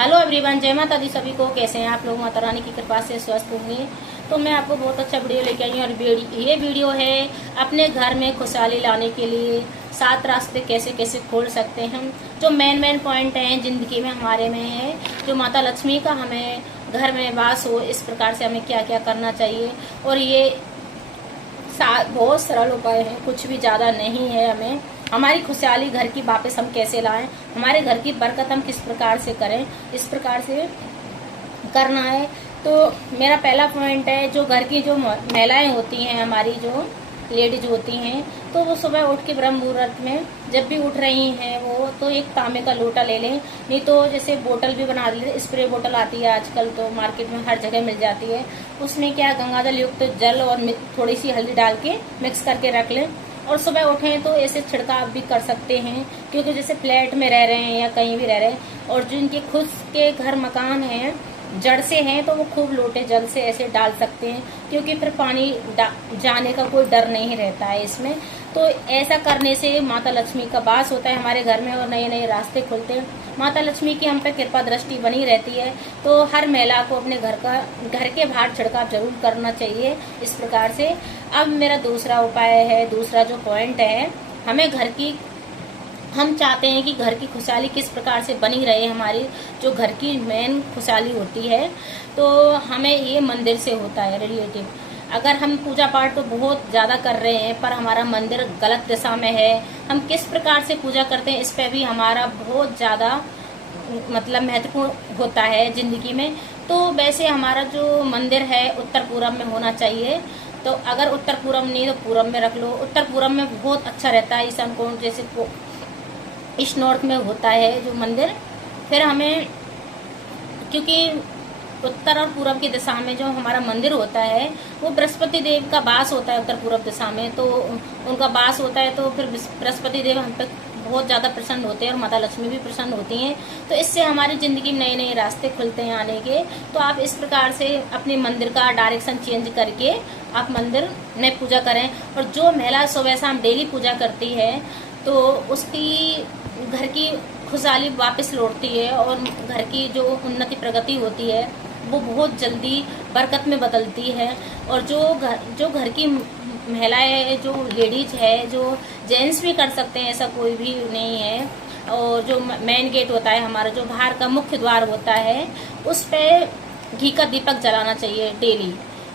Hello everyone, जय माता दी सभी को। कैसे हैं आप लोग? माता रानी की कृपा से स्वस्थ होंगे। तो मैं आपको बहुत अच्छा वीडियो लेके आई हूँ और ये वीडियो है अपने घर में खुशहाली लाने के लिए 7 रास्ते कैसे कैसे खोल सकते हैं हम। जो मेन पॉइंट हैं जिंदगी में हमारे में है, जो माता लक्ष्मी का हमें घर में वास हो, इस प्रकार से हमें क्या क्या करना चाहिए। और ये बहुत सरल उपाय है, कुछ भी ज़्यादा नहीं है। हमें हमारी खुशहाली घर की वापस हम कैसे लाएं, हमारे घर की बरकत हम किस प्रकार से करें, इस प्रकार से करना है। तो मेरा पहला पॉइंट है, जो घर की जो महिलाएं होती हैं, हमारी जो लेडीज होती हैं, तो वो सुबह उठ के ब्रह्म मुहूर्त में जब भी उठ रही हैं वो तो एक तांबे का लोटा ले लें, नहीं तो जैसे बोतल भी बना लें। स्प्रे बोतल आती है आजकल, तो मार्केट में हर जगह मिल जाती है। उसमें क्या गंगाजल युक्त जल और थोड़ी सी हल्दी डाल के मिक्स करके रख लें। और सुबह उठें तो ऐसे छिड़काव भी कर सकते हैं, क्योंकि जैसे फ्लैट में रह रहे हैं या कहीं भी रह रहे हैं और जिनके खुद के घर मकान हैं, जड़ से हैं, तो वो खूब लोटे जल से ऐसे डाल सकते हैं, क्योंकि फिर पानी जाने का कोई डर नहीं रहता है इसमें। तो ऐसा करने से माता लक्ष्मी का वास होता है हमारे घर में और नए नए रास्ते खुलते हैं। माता लक्ष्मी की हम पे कृपा दृष्टि बनी रहती है। तो हर महिला को अपने घर के बाहर छिड़काव जरूर करना चाहिए इस प्रकार से। अब मेरा दूसरा उपाय है, दूसरा जो पॉइंट है, हम चाहते हैं कि घर की खुशहाली किस प्रकार से बनी रहे। हमारी जो घर की मेन खुशहाली होती है, तो हमें ये मंदिर से होता है रिलेटिव। अगर हम पूजा पाठ तो बहुत ज़्यादा कर रहे हैं, पर हमारा मंदिर गलत दिशा में है, हम किस प्रकार से पूजा करते हैं, इस पे भी हमारा बहुत ज़्यादा महत्वपूर्ण होता है जिंदगी में। तो वैसे हमारा जो मंदिर है उत्तर पूरब में होना चाहिए। तो अगर उत्तर पूरब नहीं तो पूरब में रख लो। उत्तर पूरब में बहुत अच्छा रहता है, ईशान कोण जैसे ईस्ट नॉर्थ में होता है जो मंदिर। फिर हमें, क्योंकि उत्तर और पूरब की दिशा में जो हमारा मंदिर होता है वो बृहस्पति देव का वास होता है उत्तर पूरब दिशा में, तो उनका वास होता है। तो फिर बृहस्पति देव हम पे बहुत ज़्यादा प्रसन्न होते हैं और माता लक्ष्मी भी प्रसन्न होती हैं। तो इससे हमारी ज़िंदगी में नए नए रास्ते खुलते हैं आने के। तो आप इस प्रकार से अपने मंदिर का डायरेक्शन चेंज करके आप मंदिर में पूजा करें। और जो महिला सुबह शाम डेली पूजा करती है, तो उसकी घर की खुशहाली वापस लौटती है और घर की जो उन्नति प्रगति होती है वो बहुत जल्दी बरकत में बदलती है। और जो घर की महिलाएं, जो लेडीज है, जो जेंट्स भी कर सकते हैं, ऐसा कोई भी नहीं है। और जो मेन गेट होता है हमारा, जो बाहर का मुख्य द्वार होता है, उस पे घी का दीपक जलाना चाहिए। डेली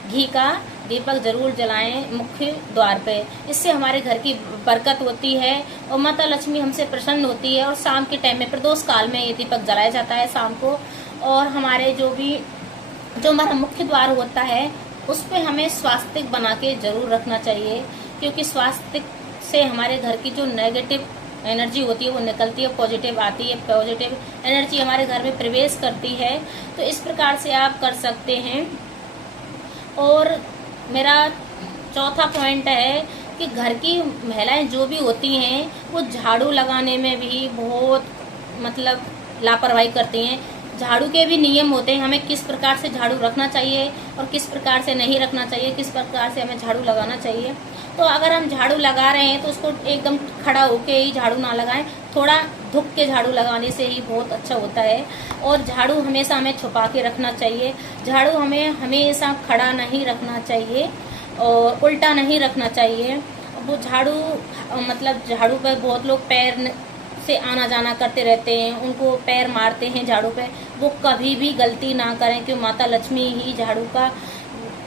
घी का दीपक जरूर जलाएं मुख्य द्वार पे। इससे हमारे घर की बरकत होती है और माता लक्ष्मी हमसे प्रसन्न होती है। और शाम के टाइम में प्रदोष काल में ये दीपक जलाया जाता है शाम को। और हमारे जो हमारा मुख्य द्वार होता है उस पे हमें स्वास्तिक बना के जरूर रखना चाहिए, क्योंकि स्वास्तिक से हमारे घर की जो नेगेटिव एनर्जी होती है वो निकलती है, पॉजिटिव आती है, पॉजिटिव एनर्जी हमारे घर में प्रवेश करती है। तो इस प्रकार से आप कर सकते हैं। और मेरा चौथा पॉइंट है कि घर की महिलाएं जो भी होती हैं वो झाड़ू लगाने में भी बहुत लापरवाही करती हैं। झाड़ू के भी नियम होते हैं, हमें किस प्रकार से झाड़ू रखना चाहिए और किस प्रकार से नहीं रखना चाहिए, किस प्रकार से हमें झाड़ू लगाना चाहिए। तो अगर हम झाड़ू लगा रहे हैं तो उसको एकदम खड़ा होके ही झाड़ू ना लगाएं, थोड़ा धुक के झाड़ू लगाने से ही बहुत अच्छा होता है। और झाड़ू हमेशा हमें छुपा के रखना चाहिए। झाड़ू हमें हमेशा खड़ा नहीं रखना चाहिए और उल्टा नहीं रखना चाहिए। वो झाड़ू पे बहुत लोग पैर से आना जाना करते रहते हैं, उनको पैर मारते हैं झाड़ू पे। वो कभी भी गलती ना करें, क्योंकि माता लक्ष्मी ही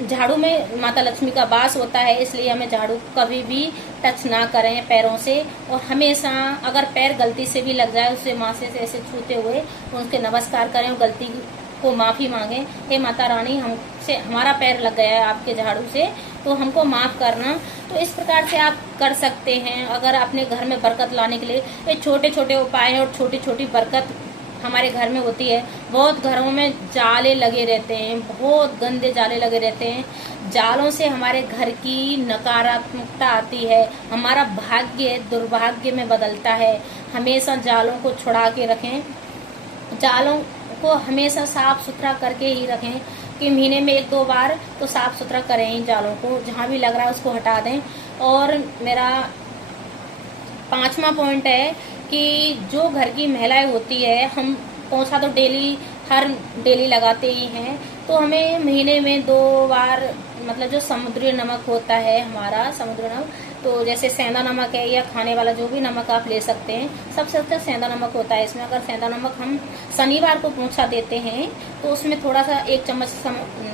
झाड़ू में माता लक्ष्मी का वास होता है। इसलिए हमें झाड़ू कभी भी टच ना करें पैरों से। और हमेशा अगर पैर गलती से भी लग जाए, उससे माथे से ऐसे छूते हुए उनके नमस्कार करें और गलती को माफ़ी मांगें। हे माता रानी, हमसे हमारा पैर लग गया है आपके झाड़ू से, तो हमको माफ़ करना। तो इस प्रकार से आप कर सकते हैं अगर अपने घर में बरकत लाने के लिए। ये छोटे छोटे उपाय हैं और छोटी छोटी बरकत हमारे घर में होती है। बहुत घरों में जाले लगे रहते हैं, बहुत गंदे जाले लगे रहते हैं। जालों से हमारे घर की नकारात्मकता आती है, हमारा भाग्य दुर्भाग्य में बदलता है। हमेशा जालों को छुड़ा के रखें, जालों को हमेशा साफ सुथरा करके ही रखें, कि महीने में 1-2 बार तो साफ सुथरा करें ही जालों को, जहाँ भी लग रहा है उसको हटा दें। और मेरा 5वां पॉइंट है कि जो घर की महिलाएं होती है, हम पोंछा तो हर डेली लगाते ही हैं। तो हमें महीने में 2 बार, मतलब जो समुद्री नमक होता है हमारा, समुद्री नमक, तो जैसे सेंधा नमक है या खाने वाला जो भी नमक आप ले सकते हैं, सबसे अच्छा सेंधा नमक होता है। इसमें अगर सेंधा नमक हम शनिवार को पोंछा देते हैं तो उसमें थोड़ा सा 1 चम्मच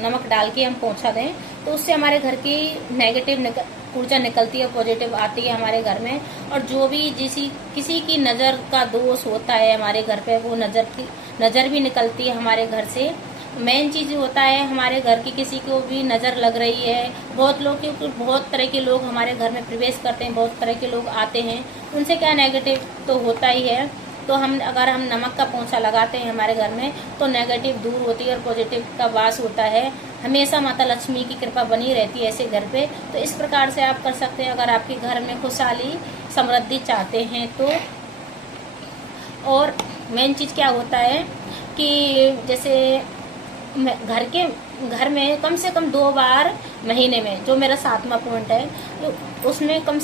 नमक डाल के हम पोंछा दें, तो उससे हमारे घर की नेगेटिव ऊर्जा निकलती है, पॉजिटिव आती है हमारे घर में। और जो भी किसी की नज़र का दोष होता है हमारे घर पे, वो नज़र भी निकलती है हमारे घर से। मेन चीज़ होता है हमारे घर की किसी को भी नज़र लग रही है, बहुत तरह के लोग हमारे घर में प्रवेश करते हैं, बहुत तरह के लोग आते हैं, उनसे क्या नेगेटिव तो होता ही है। तो अगर हम नमक का पोंछा लगाते हैं हमारे घर में तो नेगेटिव दूर होती है और पॉजिटिव का वास होता है। हमेशा माता लक्ष्मी की कृपा बनी रहती है ऐसे घर पे। तो इस प्रकार से आप कर सकते हैं अगर आपके घर में खुशहाली समृद्धि चाहते हैं तो। और मेन चीज़ क्या होता है कि जैसे घर में कम से कम 2 बार महीने में, जो मेरा 7वां पॉइंट है, तो उसमें कम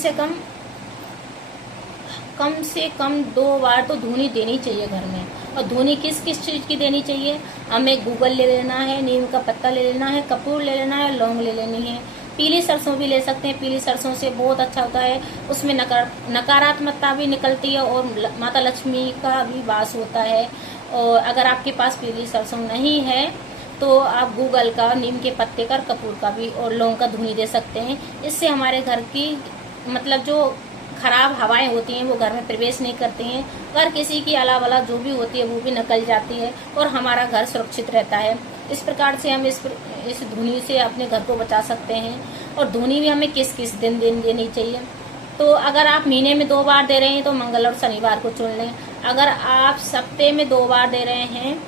से कम 2 बार तो धूनी देनी चाहिए घर में। और धूनी किस चीज़ की देनी चाहिए? हमें गूगल ले लेना है, नीम का पत्ता ले लेना है, कपूर ले लेना है, लौंग ले लेनी है, पीली सरसों भी ले सकते हैं। पीली सरसों से बहुत अच्छा होता है, उसमें नकारात्मकता भी निकलती है और माता लक्ष्मी का भी वास होता है। और अगर आपके पास पीली सरसों नहीं है तो आप गूगल का, नीम के पत्ते का, कपूर का भी और लौंग का धुनी दे सकते हैं। इससे हमारे घर की मतलब जो खराब हवाएं होती हैं वो घर में प्रवेश नहीं करती हैं। अगर किसी की अला वला जो भी होती है वो भी निकल जाती है और हमारा घर सुरक्षित रहता है। इस प्रकार से हम इस धुनी से अपने घर को बचा सकते हैं। और धुनी भी हमें किस दिन देनी चाहिए? तो अगर आप महीने में 2 बार दे रहे हैं तो मंगल और शनिवार को चुन लें। अगर आप सप्ताह में 2 बार दे रहे हैं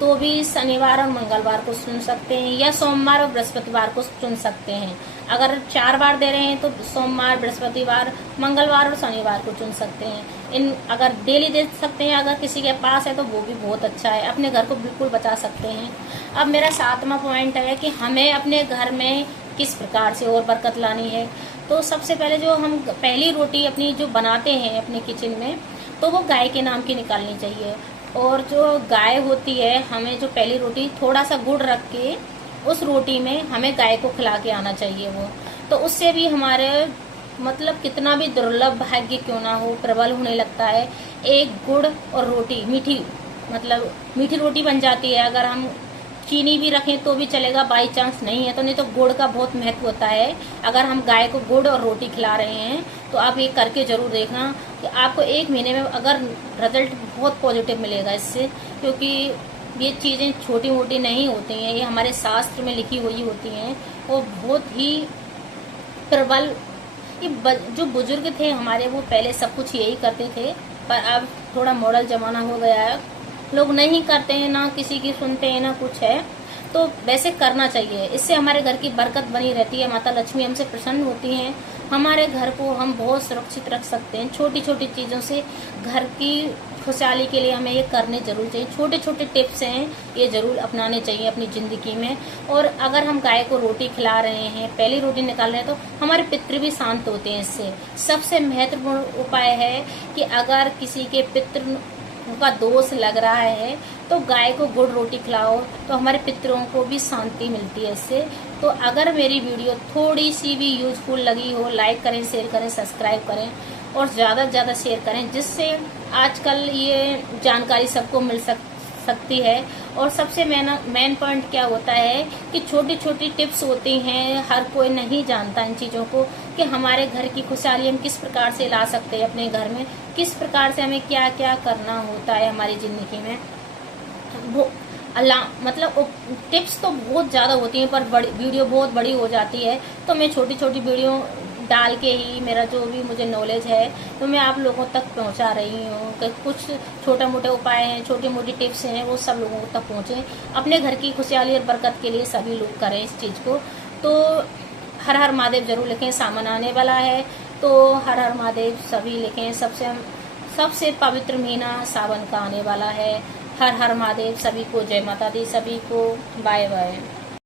तो भी शनिवार और मंगलवार को चुन सकते हैं, या सोमवार और बृहस्पतिवार को चुन सकते हैं। अगर 4 बार दे रहे हैं तो सोमवार, बृहस्पतिवार, मंगलवार और शनिवार को चुन सकते हैं। अगर डेली दे सकते हैं, अगर किसी के पास है तो वो भी बहुत अच्छा है, अपने घर को बिल्कुल बचा सकते हैं। अब मेरा 7वां पॉइंट है कि हमें अपने घर में किस प्रकार से और बरकत लानी है। तो सबसे पहले जो हम पहली रोटी अपनी जो बनाते हैं अपने किचन में, तो वो गाय के नाम की निकालनी चाहिए। और जो गाय होती है, हमें जो पहली रोटी थोड़ा सा गुड़ रख के उस रोटी में हमें गाय को खिला के आना चाहिए वो। तो उससे भी हमारे मतलब कितना भी दुर्लभ भाग्य क्यों ना हो, प्रबल होने लगता है। एक गुड़ और रोटी, मीठी रोटी बन जाती है। अगर हम चीनी भी रखें तो भी चलेगा, बाई चांस नहीं है तो। नहीं तो गुड़ का बहुत महत्व होता है। अगर हम गाय को गुड़ और रोटी खिला रहे हैं तो आप ये करके जरूर देखना कि आपको 1 महीने में अगर रिजल्ट बहुत पॉजिटिव मिलेगा इससे। क्योंकि ये चीज़ें छोटी मोटी नहीं होती हैं, ये हमारे शास्त्र में लिखी हुई होती हैं और बहुत ही प्रबल। जो बुजुर्ग थे हमारे, वो पहले सब कुछ यही करते थे, पर अब थोड़ा मॉडल जमाना हो गया है, लोग नहीं करते हैं, ना किसी की सुनते हैं, ना कुछ है। तो वैसे करना चाहिए, इससे हमारे घर की बरकत बनी रहती है, माता लक्ष्मी हमसे प्रसन्न होती हैं, हमारे घर को हम बहुत सुरक्षित रख सकते हैं। छोटी छोटी चीज़ों से घर की खुशहाली के लिए हमें ये करने जरूर चाहिए। छोटे छोटे टिप्स हैं, ये जरूर अपनाने चाहिए अपनी ज़िंदगी में। और अगर हम गाय को रोटी खिला रहे हैं, पहली रोटी निकाल रहे हैं, तो हमारे पितृ भी शांत होते हैं इससे। सबसे महत्वपूर्ण उपाय है कि अगर किसी के पितृ का दोष लग रहा है तो गाय को गुड़ रोटी खिलाओ, तो हमारे पितरों को भी शांति मिलती है इससे। तो अगर मेरी वीडियो थोड़ी सी भी यूजफुल लगी हो, लाइक करें, शेयर करें, सब्सक्राइब करें और ज़्यादा से ज़्यादा शेयर करें, जिससे आजकल ये जानकारी सबको मिल सकती है। और सबसे मेन पॉइंट क्या होता है कि छोटी छोटी टिप्स होती हैं, हर कोई नहीं जानता इन चीज़ों को, कि हमारे घर की खुशहाली हम किस प्रकार से ला सकते हैं अपने घर में, किस प्रकार से हमें क्या क्या करना होता है हमारी ज़िंदगी में। वो मतलब टिप्स तो बहुत ज़्यादा होती हैं, पर वीडियो बहुत बड़ी हो जाती है। तो मैं छोटी छोटी वीडियो डाल के ही मेरा जो भी मुझे नॉलेज है तो मैं आप लोगों तक पहुंचा रही हूँ। कुछ छोटे मोटे उपाय हैं, छोटी मोटी टिप्स हैं, वो सब लोगों तक पहुँचे। अपने घर की खुशहाली और बरकत के लिए सभी लोग करें इस चीज़ को। तो हर हर महादेव जरूर लिखें, सावन आने वाला है तो हर हर महादेव सभी लिखें। सबसे पवित्र महीना सावन का आने वाला है। हर हर महादेव, सभी को जय माता दी, सभी को बाय बाय।